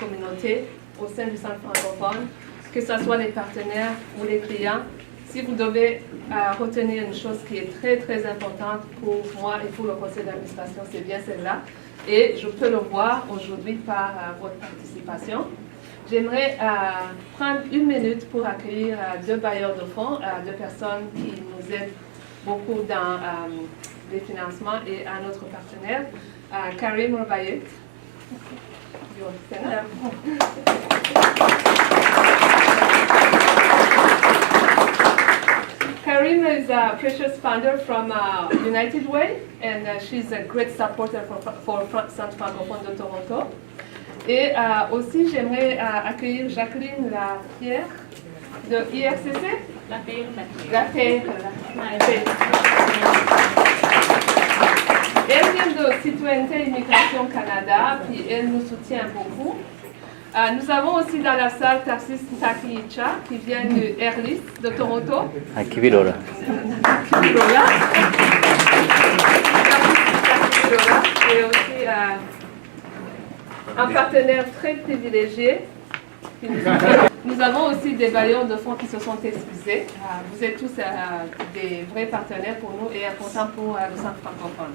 communauté au sein du Centre francophone, que ce soit les partenaires ou les clients. Si vous devez retenir une chose qui est très, très importante pour moi et pour le conseil d'administration, c'est bien celle-là. Et je peux le voir aujourd'hui par votre participation. J'aimerais prendre une minute pour accueillir deux bailleurs de fonds, deux personnes qui nous aident beaucoup dans les financements et à notre partenaire, Karim Rabayet. Karim is a precious founder from United Way, and she's a great supporter for Centre francophone de Toronto. Et aussi, j'aimerais accueillir Jacqueline Lapierre de IRCC. Lapierre. Elle vient de Citoyenneté Immigration Canada, puis elle nous soutient beaucoup. Nous avons aussi dans la salle Tarsis Takiicha, qui vient de Airlist de Toronto. Kibirola. Et aussi un partenaire très privilégié. Nous avons aussi des bailleurs de fonds qui se sont excusés. Vous êtes tous des vrais partenaires pour nous et importants pour le Centre francophone.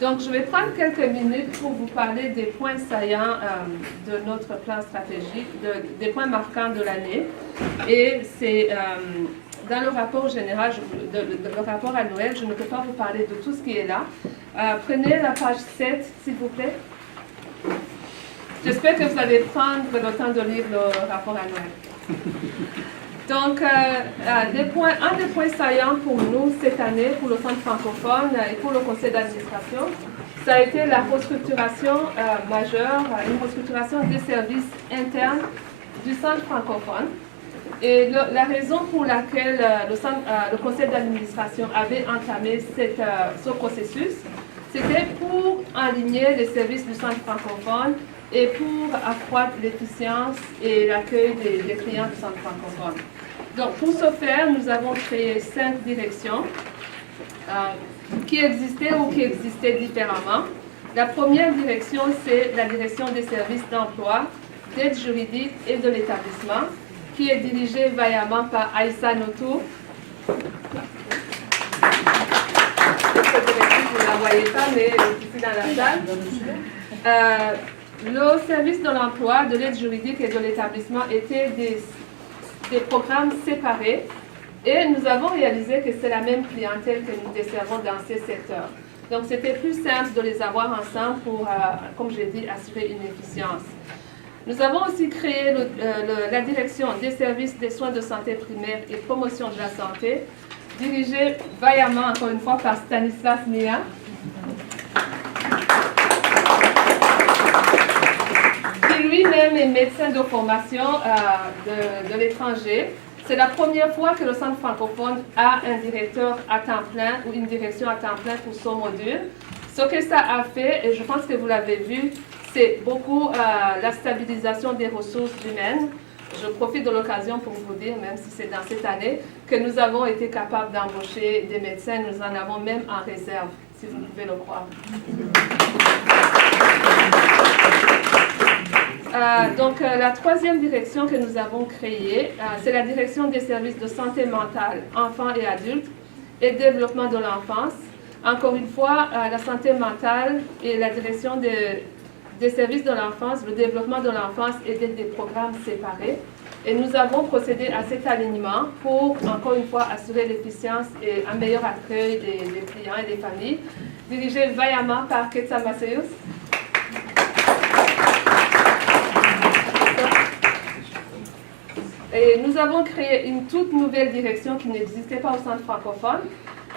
Donc, je vais prendre quelques minutes pour vous parler des points saillants de notre plan stratégique, des points marquants de l'année. Et c'est dans le rapport général, le rapport annuel, je ne peux pas vous parler de tout ce qui est là. Prenez la page 7, s'il vous plaît. J'espère que vous allez prendre le temps de lire le rapport annuel. Donc, un des points saillants pour nous cette année, pour le Centre francophone et pour le conseil d'administration, ça a été la restructuration majeure, une restructuration des services internes du Centre francophone. Et la raison pour laquelle le conseil d'administration avait entamé ce processus, c'était pour aligner les services du Centre francophone et pour accroître l'efficience et l'accueil des clients du Centre francophone. Donc, pour ce faire, nous avons créé 5 directions qui existaient ou qui existaient différemment. La première direction, c'est la direction des services d'emploi, d'aide juridique et de l'établissement, qui est dirigée vaillamment par Aïssa Notou. Vous ne la voyez pas, mais elle est ici dans la salle. Le service de l'emploi, de l'aide juridique et de l'établissement étaient des programmes séparés et nous avons réalisé que c'est la même clientèle que nous desservons dans ces secteurs. Donc, c'était plus simple de les avoir ensemble pour, comme j'ai dit, assurer une efficience. Nous avons aussi créé la direction des services des soins de santé primaire et promotion de la santé, dirigée vaillamment, encore une fois, par Stanislas Mia. Qui lui-même est médecin de formation de l'étranger. C'est la première fois que le Centre francophone a un directeur à temps plein ou une direction à temps plein pour son module. Ce que ça a fait, et je pense que vous l'avez vu, c'est beaucoup la stabilisation des ressources humaines. Je profite de l'occasion pour vous dire, même si c'est dans cette année, que nous avons été capables d'embaucher des médecins. Nous en avons même en réserve, si vous pouvez le croire. Donc, la troisième direction que nous avons créée, c'est la direction des services de santé mentale, enfants et adultes, et développement de l'enfance. Encore une fois, la santé mentale et la direction des services de l'enfance, le développement de l'enfance étaient des programmes séparés. Et nous avons procédé à cet alignement pour, encore une fois, assurer l'efficience et un meilleur accueil des clients et des familles, dirigé vaillamment par Ketsa Maseus. Et nous avons créé une toute nouvelle direction qui n'existait pas au Centre francophone.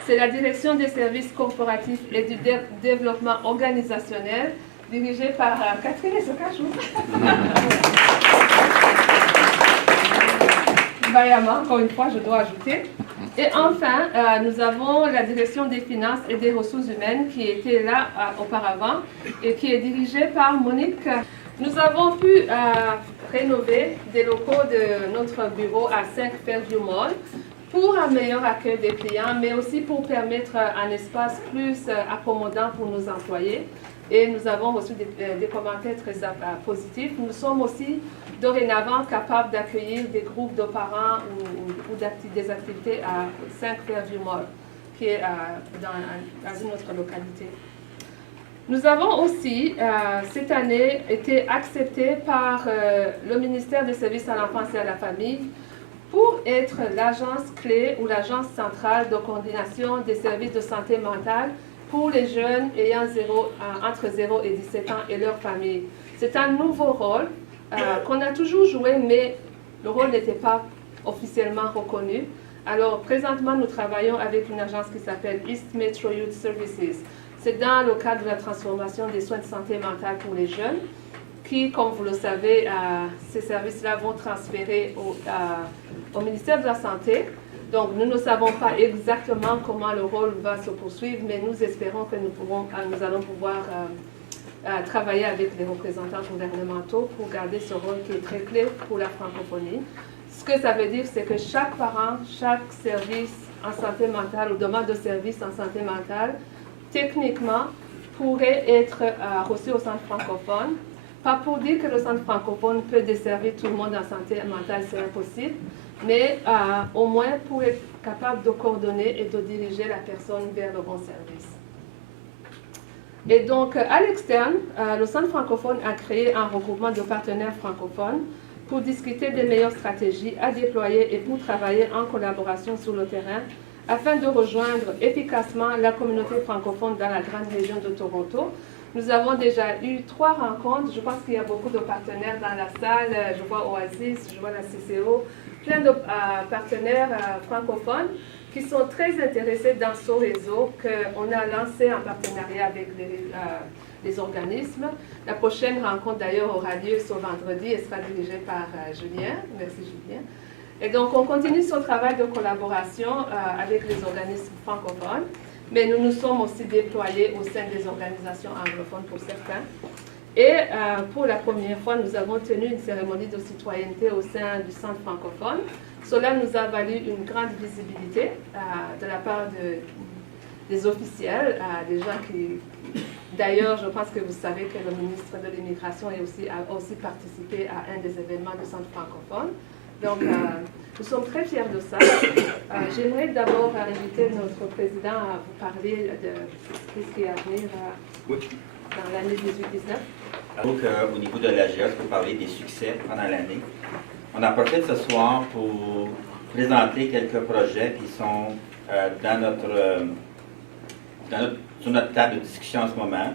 C'est la direction des services corporatifs et du développement organisationnel, dirigée par Catherine Esokachou. Vaillamment, encore une fois, je dois ajouter. Et enfin, nous avons la direction des finances et des ressources humaines qui était là auparavant et qui est dirigée par Monique. Nous avons pu rénover des locaux de notre bureau à 5 Fairview Mall pour un meilleur accueil des clients, mais aussi pour permettre un espace plus accommodant pour nos employés. et nous avons reçu des commentaires très positifs. Nous sommes aussi dorénavant capables d'accueillir des groupes de parents ou des activités à 5 Fairview-Mall, qui est dans une autre localité. Nous avons aussi, cette année, été acceptés par le ministère des Services à l'enfance et à la famille pour être l'agence clé ou l'agence centrale de coordination des services de santé mentale pour les jeunes ayant entre 0 et 17 ans et leurs familles. C'est un nouveau rôle qu'on a toujours joué, mais le rôle n'était pas officiellement reconnu. Alors, présentement, nous travaillons avec une agence qui s'appelle East Metro Youth Services. C'est dans le cadre de la transformation des soins de santé mentale pour les jeunes, qui, comme vous le savez, ces services-là vont transférer au ministère de la Santé. Donc, nous ne savons pas exactement comment le rôle va se poursuivre, mais nous espérons que nous allons pouvoir travailler avec les représentants gouvernementaux pour garder ce rôle qui est très clé pour la francophonie. Ce que ça veut dire, c'est que chaque parent, chaque service en santé mentale ou demande de service en santé mentale, techniquement, pourrait être reçu au centre francophone. Pas pour dire que le centre francophone peut desservir tout le monde en santé mentale, c'est impossible, mais au moins pour être capable de coordonner et de diriger la personne vers le bon service. Et donc, à l'externe, le centre francophone a créé un regroupement de partenaires francophones pour discuter des meilleures stratégies à déployer et pour travailler en collaboration sur le terrain afin de rejoindre efficacement la communauté francophone dans la grande région de Toronto. Nous avons déjà eu 3 rencontres. Je pense qu'il y a beaucoup de partenaires dans la salle. Je vois Oasis, je vois la CCO, plein de partenaires francophones qui sont très intéressés dans ce réseau qu'on a lancé en partenariat avec les organismes. La prochaine rencontre d'ailleurs aura lieu ce vendredi et sera dirigée par Julien. Merci Julien. Et donc on continue ce travail de collaboration avec les organismes francophones, mais nous nous sommes aussi déployés au sein des organisations anglophones pour certains. Et pour la première fois, nous avons tenu une cérémonie de citoyenneté au sein du centre francophone. Cela nous a valu une grande visibilité de la part des officiels, des gens qui... D'ailleurs, je pense que vous savez que le ministre de l'Immigration a aussi participé à un des événements du centre francophone. Donc, nous sommes très fiers de ça. J'aimerais d'abord inviter notre président à vous parler de ce qui est à venir dans l'année 18-19. Donc, au niveau de l'AGS, pour parler des succès pendant l'année, on a profité de ce soir pour présenter quelques projets qui sont sur notre table de discussion en ce moment.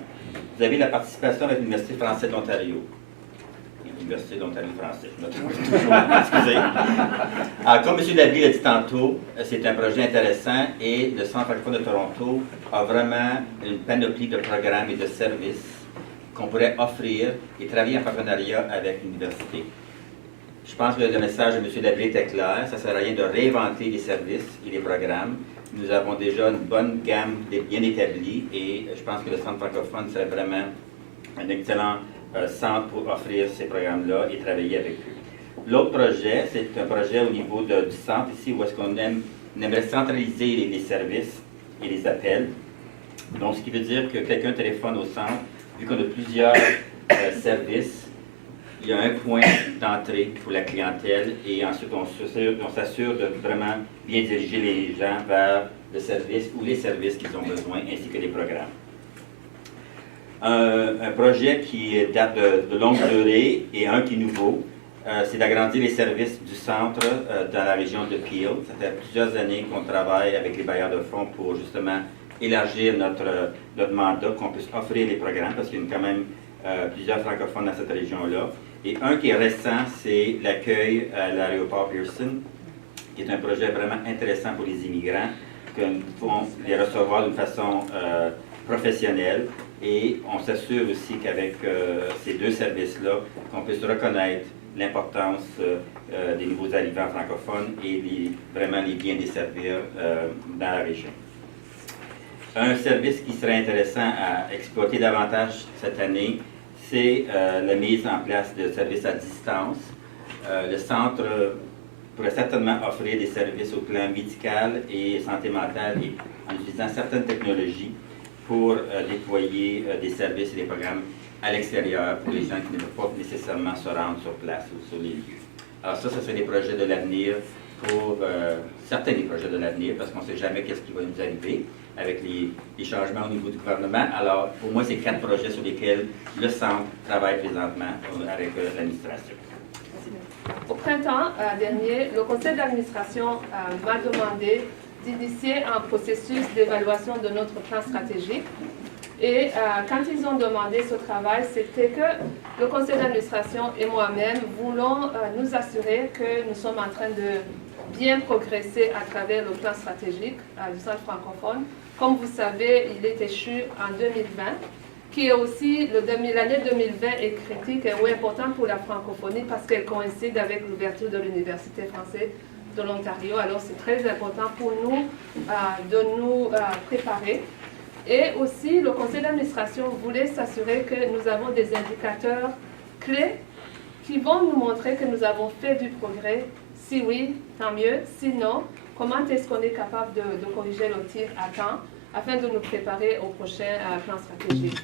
Vous avez la participation avec l'Université française d'Ontario. L'Université d'Ontario français, je me trompe toujours, excusez. Alors, comme M. Labrie l'a dit tantôt, c'est un projet intéressant et le Centre francophone de Toronto a vraiment une panoplie de programmes et de services qu'on pourrait offrir et travailler en partenariat avec l'université. Je pense que le message de M. Labrie était clair. Ça ne sert à rien de réinventer les services et les programmes. Nous avons déjà une bonne gamme bien établie et je pense que le Centre francophone serait vraiment un excellent centre pour offrir ces programmes-là et travailler avec eux. L'autre projet, c'est un projet au niveau du centre ici où est-ce qu'on aimerait centraliser les services et les appels. Donc, ce qui veut dire que quelqu'un téléphone au centre, vu qu'on a plusieurs services, il y a un point d'entrée pour la clientèle et ensuite on s'assure de vraiment bien diriger les gens vers le service ou les services qu'ils ont besoin ainsi que les programmes. Un projet qui date de longue durée et un qui est nouveau, c'est d'agrandir les services du centre dans la région de Peel. Ça fait plusieurs années qu'on travaille avec les bailleurs de fonds pour justement élargir notre mandat, qu'on puisse offrir les programmes parce qu'il y a quand même plusieurs francophones dans cette région-là. Et un qui est récent, c'est l'accueil à l'aéroport Pearson, qui est un projet vraiment intéressant pour les immigrants, que nous pouvons les recevoir d'une façon professionnelle. Et on s'assure aussi qu'avec ces deux services-là, qu'on puisse reconnaître l'importance des nouveaux arrivants francophones et vraiment les bien desservir dans la région. Un service qui serait intéressant à exploiter davantage cette année, c'est la mise en place de services à distance. Le centre pourrait certainement offrir des services au plan médical et santé mentale et en utilisant certaines technologies pour déployer des services et des programmes à l'extérieur pour les gens qui ne peuvent pas nécessairement se rendre sur place ou sur les lieux. Alors ça serait des projets de l'avenir pour certains des projets de l'avenir, parce qu'on ne sait jamais qu'est-ce qui va nous arriver avec les changements au niveau du gouvernement. Alors, pour moi, c'est 4 projets sur lesquels le Centre travaille présentement avec l'administration. Au printemps dernier, le conseil d'administration m'a demandé d'initier un processus d'évaluation de notre plan stratégique. Et quand ils ont demandé ce travail, c'était que le conseil d'administration et moi-même voulons nous assurer que nous sommes en train de bien progresser à travers le plan stratégique du Centre francophone. Comme vous savez, il est échu en 2020, qui est aussi, l'année 2020 est critique et importante pour la francophonie parce qu'elle coïncide avec l'ouverture de l'Université française de l'Ontario. Alors c'est très important pour nous de nous préparer. Et aussi, le conseil d'administration voulait s'assurer que nous avons des indicateurs clés qui vont nous montrer que nous avons fait du progrès. Si oui, tant mieux. Sinon, comment est-ce qu'on est capable de corriger le tir à temps afin de nous préparer au prochain plan stratégique.